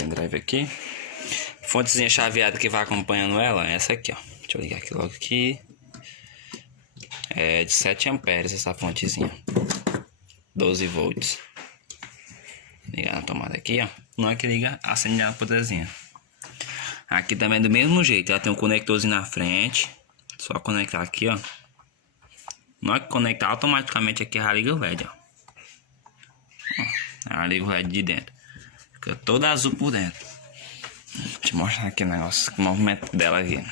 pendrive aqui. Fontezinha chaveada que vai acompanhando ela, essa aqui, ó. Deixa eu ligar aqui logo aqui. É de 7 amperes essa fontezinha. 12 volts. Ligar na tomada aqui, ó. Não é que liga, acende a lâmpadazinha. Aqui também é do mesmo jeito. Ela tem um conectorzinho na frente. Só conectar aqui, ó. Na hora que conectar automaticamente aqui, ela liga o LED, ó. Ela liga o LED de dentro. Fica toda azul por dentro. Deixa eu mostrar aqui o negócio, o movimento dela aqui.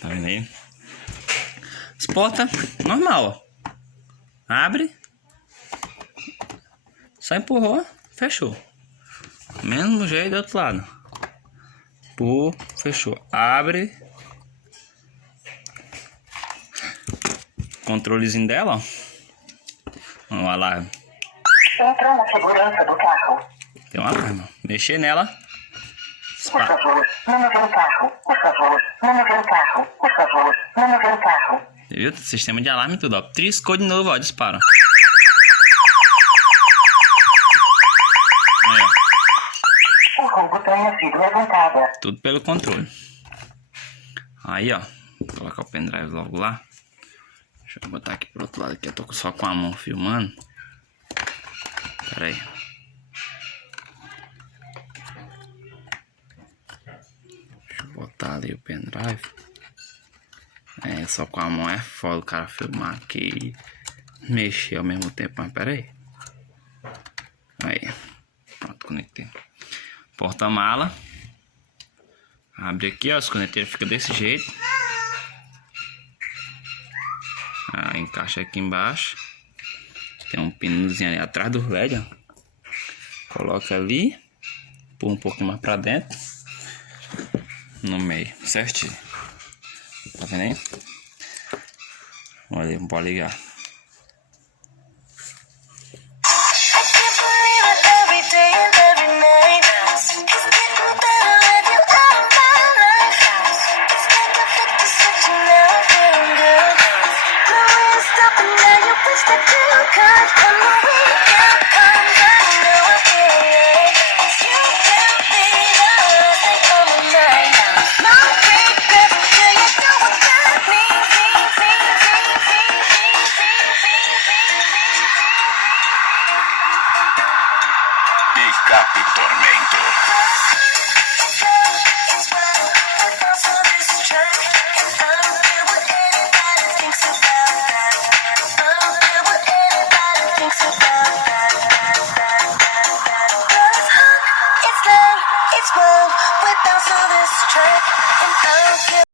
Tá vendo aí? As portas, normal, ó. Abre. Só empurrou, fechou. Mesmo jeito do outro lado. Empurrou, fechou. Abre. Controlezinho dela, ó. Vamos lá, alarme. Entrou na segurança do carro. Tem uma alarme. Mexer nela. Por favor, não mover o carro. Por favor, não mover o carro. Por favor, não mover o carro. Viu? Sistema de alarme e tudo, ó. Triscou de novo, ó. Dispara. Aí, ó. O roubo tenha sido levantada. Tudo pelo controle. Aí, ó. Vou colocar o pendrive logo lá. Deixa eu botar aqui pro outro lado aqui. Eu tô só com a mão filmando. Pera aí. Deixa eu botar ali o pendrive. É, só com a mão é foda o cara filmar aqui e mexer ao mesmo tempo. Mas pera aí. Aí. Pronto, conectei. Porta-mala. Abre aqui, ó. As conecteiras ficam desse jeito. Ah, encaixa aqui embaixo. Tem um pinozinho ali atrás do LED, ó. Coloca ali. Pula um pouquinho mais pra dentro. No meio, certinho. Tá vendo aí? Olha aí, não pode ligar. Escape Tormento.